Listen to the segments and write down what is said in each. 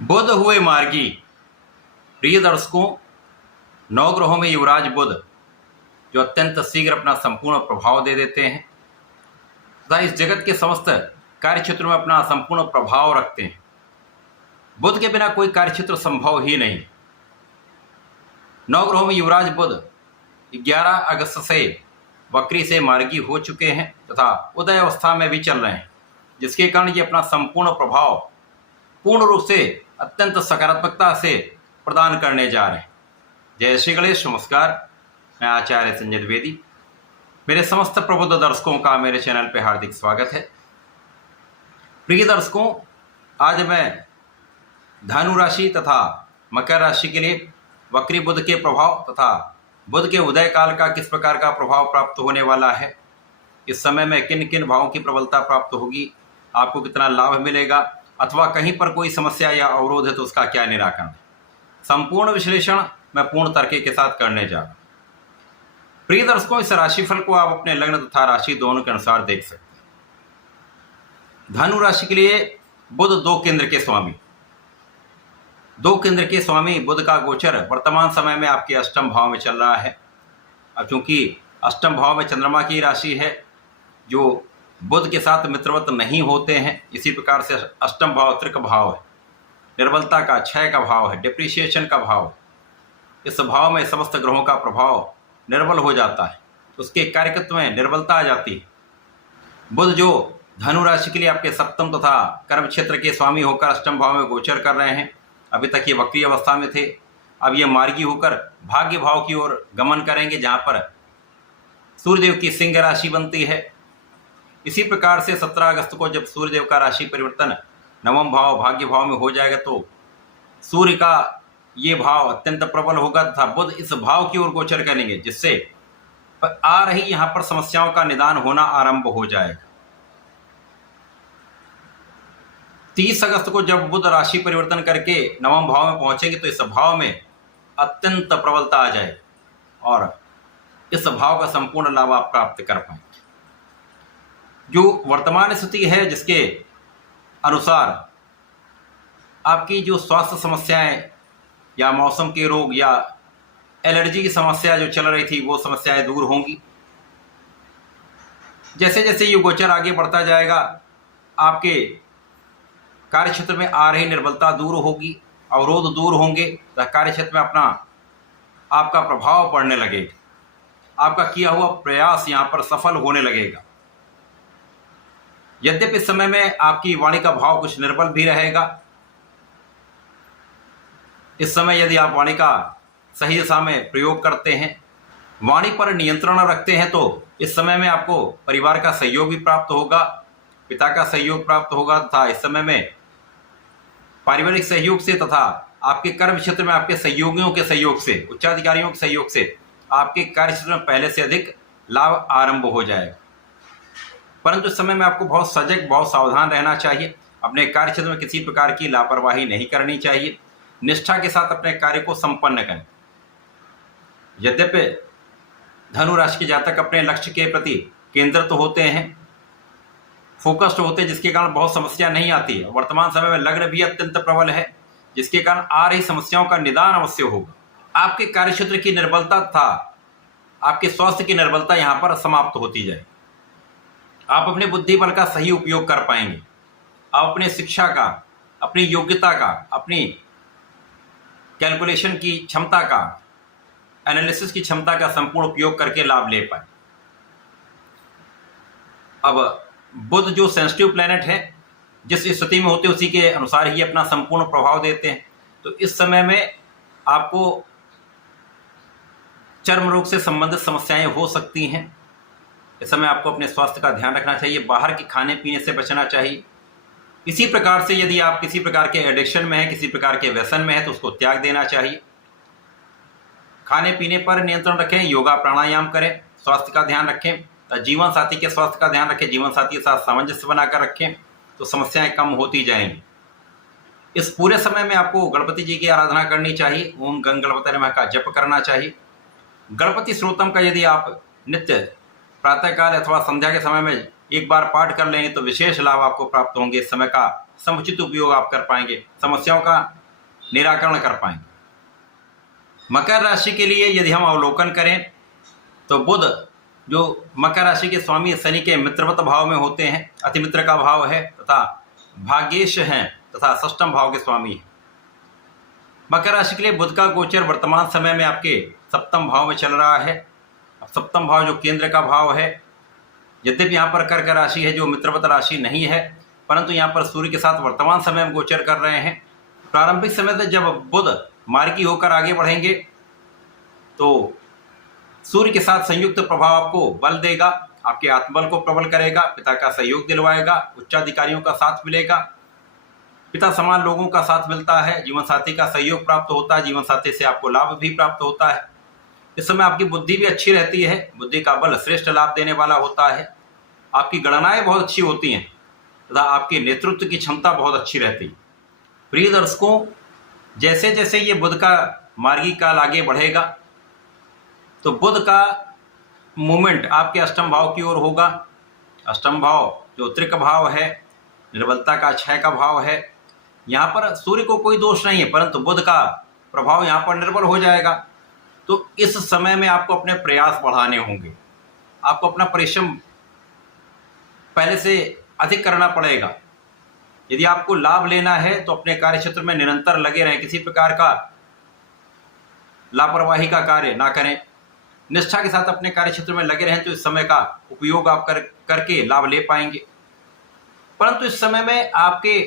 बुध हुए मार्गी। प्रिय दर्शकों, नवग्रहों में युवराज बुध जो अत्यंत शीघ्र अपना संपूर्ण प्रभाव दे देते हैं तथा इस जगत के समस्त कार्य क्षेत्रों में अपना संपूर्ण प्रभाव रखते हैं। बुध के बिना कोई कार्य क्षेत्र संभव ही नहीं। नवग्रहों में युवराज बुध 11 अगस्त से वक्री से मार्गी हो चुके हैं तथा उदय अवस्था में भी चल रहे हैं, जिसके कारण ये अपना संपूर्ण प्रभाव पूर्ण रूप से अत्यंत सकारात्मकता से प्रदान करने जा रहे हैं। जय श्री गणेश। नमस्कार, मैं आचार्य संजय द्विवेदी। मेरे समस्त प्रबुद्ध दर्शकों का मेरे चैनल पर हार्दिक स्वागत है। प्रिय दर्शकों, आज मैं धनु राशि तथा मकर राशि के लिए वक्री बुध के प्रभाव तथा बुध के उदय काल का किस प्रकार का प्रभाव प्राप्त होने वाला है, इस समय में किन किन भावों की प्रबलता प्राप्त होगी, आपको कितना लाभ मिलेगा अथवा कहीं पर कोई समस्या या अवरोध है तो उसका क्या निराकरण, संपूर्ण विश्लेषण मैं पूर्ण तर्क के साथ करने जा रहा हूं। प्रिय दर्शकों, इस राशिफल को आप अपने लग्न तथा राशि दोनों के अनुसार देख सकते हैं। धनु राशि के लिए बुध दो केंद्र के स्वामी बुध का गोचर वर्तमान समय में आपके अष्टम भाव में चल रहा है। अब चूंकि अष्टम भाव में चंद्रमा की राशि है जो बुध के साथ मित्रवत नहीं होते हैं, इसी प्रकार से अष्टम भाव त्रिक भाव है, निर्बलता का, क्षय का भाव है, डिप्रिसिएशन का भाव। इस भाव में समस्त ग्रहों का प्रभाव निर्बल हो जाता है, उसके कार्यकत्व में निर्बलता आ जाती है। बुध जो धनु राशि के लिए आपके सप्तम तथा कर्म क्षेत्र के स्वामी होकर अष्टम भाव में गोचर कर रहे हैं। अभी तक ये वक्री अवस्था में थे, अब ये मार्गी होकर भाग्य भाव की ओर गमन करेंगे, जहां पर सूर्यदेव की सिंह राशि बनती है। इसी प्रकार से 17 अगस्त को जब सूर्यदेव का राशि परिवर्तन नवम भाव भाग्य भाव में हो जाएगा तो सूर्य का ये भाव अत्यंत प्रबल होगा तथा बुध इस भाव की ओर गोचर करेंगे, जिससे आ रही यहां पर समस्याओं का निदान होना आरंभ हो जाएगा। 30 अगस्त को जब बुध राशि परिवर्तन करके नवम भाव में पहुंचेंगे तो इस भाव में अत्यंत प्रबलता आ जाए और इस भाव का संपूर्ण लाभ आप प्राप्त कर पाएंगे। जो वर्तमान स्थिति है जिसके अनुसार आपकी जो स्वास्थ्य समस्याएं या मौसम के रोग या एलर्जी की समस्या जो चल रही थी वो समस्याएं दूर होंगी। जैसे जैसे ये गोचर आगे बढ़ता जाएगा आपके कार्य क्षेत्र में आ रही निर्बलता दूर होगी, अवरोध दूर होंगे, कार्य क्षेत्र में अपना आपका प्रभाव पड़ने लगेगा, आपका किया हुआ प्रयास यहाँ पर सफल होने लगेगा। यद्यपि इस समय में आपकी वाणी का भाव कुछ निर्बल भी रहेगा। इस समय यदि आप वाणी का सही दिशा में प्रयोग करते हैं, वाणी पर नियंत्रण रखते हैं, तो इस समय में आपको परिवार का सहयोग भी प्राप्त होगा, पिता का सहयोग प्राप्त होगा तथा इस समय में पारिवारिक सहयोग से तथा आपके कर्म क्षेत्र में आपके सहयोगियों के सहयोग से, उच्चाधिकारियों के सहयोग से आपके कार्य क्षेत्र में पहले से अधिक लाभ आरंभ हो जाएगा। परंतु इस समय में आपको बहुत सजग, बहुत सावधान रहना चाहिए। अपने कार्य क्षेत्र में किसी प्रकार की लापरवाही नहीं करनी चाहिए। निष्ठा के साथ अपने कार्य को संपन्न करें। यद्यपि धनु राशि के जातक अपने लक्ष्य के प्रति केंद्रित होते हैं, फोकस्ड होते हैं, जिसके कारण बहुत समस्या नहीं आती है। वर्तमान समय में लग्न भी अत्यंत प्रबल है, जिसके कारण आ रही समस्याओं का निदान अवश्य होगा। आपके कार्य क्षेत्र की निर्बलता तथा आपके स्वास्थ्य की निर्बलता यहाँ पर समाप्त होती जाए। आप अपने बुद्धि बल का सही उपयोग कर पाएंगे। आप अपने शिक्षा का, अपनी योग्यता का, अपनी कैलकुलेशन की क्षमता का, एनालिसिस की क्षमता का संपूर्ण उपयोग करके लाभ ले पाए। अब बुध जो सेंसिटिव प्लैनेट है, जिस स्थिति में होते उसी के अनुसार ही अपना संपूर्ण प्रभाव देते हैं। तो इस समय में आपको चर्म रोग से संबंधित समस्याएं हो सकती हैं। इस समय आपको अपने स्वास्थ्य का ध्यान रखना चाहिए, बाहर के खाने पीने से बचना चाहिए। इसी प्रकार से यदि आप किसी प्रकार के एडिक्शन में हैं, किसी प्रकार के व्यसन में हैं, तो उसको त्याग देना चाहिए। खाने पीने पर नियंत्रण रखें, योगा प्राणायाम करें, स्वास्थ्य का ध्यान रखें, जीवन साथी के स्वास्थ्य का ध्यान रखें, जीवन साथी के साथ सामंजस्य बनाकर रखें, तो समस्याएं कम होती जाएंगी। इस पूरे समय में आपको गणपति जी की आराधना करनी चाहिए। ओम गंग गणपति नमः का जप करना चाहिए। गणपति स्तोत्रम का यदि आप नित्य प्रातःकाल अथवा संध्या के समय में एक बार पाठ कर लेंगे तो विशेष लाभ आपको प्राप्त होंगे। इस समय का समुचित उपयोग आप कर पाएंगे, समस्याओं का निराकरण कर पाएंगे। मकर राशि के लिए यदि हम अवलोकन करें तो बुध जो मकर राशि के स्वामी शनि के मित्रवत भाव में होते हैं, अतिमित्र का भाव है तथा भाग्येश हैं तथा षष्ठम भाव के स्वामी हैं। मकर राशि के लिए बुध का गोचर वर्तमान समय में आपके सप्तम भाव में चल रहा है। अब सप्तम भाव जो केंद्र का भाव है, यद्यपि यहाँ पर कर्क राशि है जो मित्रवत राशि नहीं है, परंतु यहाँ पर सूर्य के साथ वर्तमान समय में गोचर कर रहे हैं। प्रारंभिक समय से जब बुध मार्गी होकर आगे बढ़ेंगे तो सूर्य के साथ संयुक्त प्रभाव आपको बल देगा, आपके आत्मबल को प्रबल करेगा, पिता का सहयोग दिलवाएगा, उच्चाधिकारियों का साथ मिलेगा, पिता समान लोगों का साथ मिलता है, जीवन साथी का सहयोग प्राप्त होता है, जीवन साथी से आपको लाभ भी प्राप्त होता है। इस समय आपकी बुद्धि भी अच्छी रहती है, बुद्धि का बल श्रेष्ठ लाभ देने वाला होता है, आपकी गणनाएं बहुत अच्छी होती हैं तथा आपके नेतृत्व की क्षमता बहुत अच्छी रहती है। प्रिय दर्शकों, जैसे जैसे ये बुध का मार्गी काल आगे बढ़ेगा तो बुध का मूवमेंट आपके अष्टम भाव की ओर होगा। अष्टम भाव जो त्रिक भाव है, निर्बलता का 6 का भाव है, यहाँ पर सूर्य को कोई दोष नहीं है, परंतु बुध का प्रभाव यहाँ पर निर्बल हो जाएगा। तो इस समय में आपको अपने प्रयास बढ़ाने होंगे, आपको अपना परिश्रम पहले से अधिक करना पड़ेगा। यदि आपको लाभ लेना है तो अपने कार्य क्षेत्र में निरंतर लगे रहें, किसी प्रकार का लापरवाही का कार्य ना करें, निष्ठा के साथ अपने कार्य क्षेत्र में लगे रहें तो इस समय का उपयोग आप करके लाभ ले पाएंगे। परंतु इस समय में आपके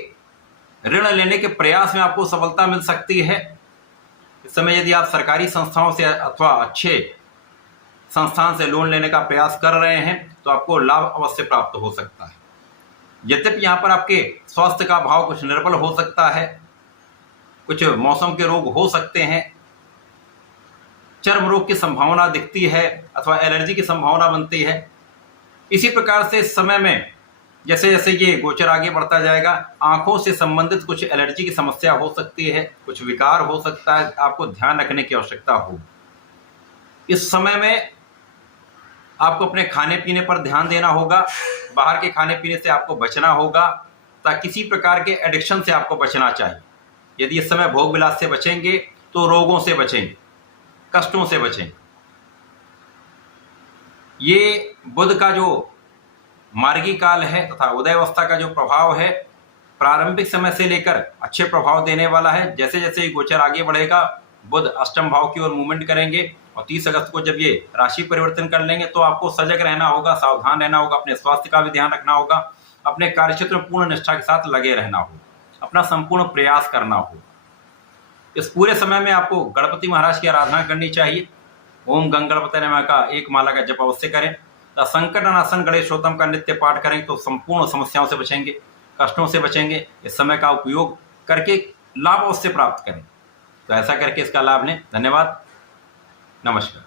ऋण लेने के प्रयास में आपको सफलता मिल सकती है। इस समय यदि आप सरकारी संस्थाओं से अथवा अच्छे संस्थान से लोन लेने का प्रयास कर रहे हैं तो आपको लाभ अवश्य प्राप्त हो सकता है। यद्यपि यहाँ पर आपके स्वास्थ्य का भाव कुछ निर्बल हो सकता है, कुछ मौसम के रोग हो सकते हैं, चर्म रोग की संभावना दिखती है अथवा एलर्जी की संभावना बनती है। इसी प्रकार से इस समय में जैसे जैसे ये गोचर आगे बढ़ता जाएगा, आंखों से संबंधित कुछ एलर्जी की समस्या हो सकती है, कुछ विकार हो सकता है, आपको ध्यान रखने की आवश्यकता हो। इस समय में आपको अपने खाने पीने पर ध्यान देना होगा, बाहर के खाने पीने से आपको बचना होगा, ताकि किसी प्रकार के एडिक्शन से आपको बचना चाहिए। यदि इस समय भोग विलास से बचेंगे तो रोगों से बचेंगे, कष्टों से बचेंगे। ये बुध का जो मार्गी काल है तथा उदयावस्था का जो प्रभाव है, प्रारंभिक समय से लेकर अच्छे प्रभाव देने वाला है। जैसे जैसे गोचर आगे बढ़ेगा, बुध अष्टम भाव की ओर मूवमेंट करेंगे और 30 अगस्त को जब ये राशि परिवर्तन कर लेंगे तो आपको सजग रहना होगा, सावधान रहना होगा, अपने स्वास्थ्य का भी ध्यान रखना होगा, अपने कार्यक्षेत्र में पूर्ण निष्ठा के साथ लगे रहना होगा, अपना संपूर्ण प्रयास करना होगा। इस पूरे समय में आपको गणपति महाराज की आराधना करनी चाहिए। ओम गंग गणपति नमः का 1 माला का जप अवश्य करें। संकटनाशन गणेशोत्तम का नित्य पाठ करें तो संपूर्ण समस्याओं से बचेंगे, कष्टों से बचेंगे। इस समय का उपयोग करके लाभ अवश्य प्राप्त करें। तो ऐसा करके इसका लाभ लें। धन्यवाद, नमस्कार।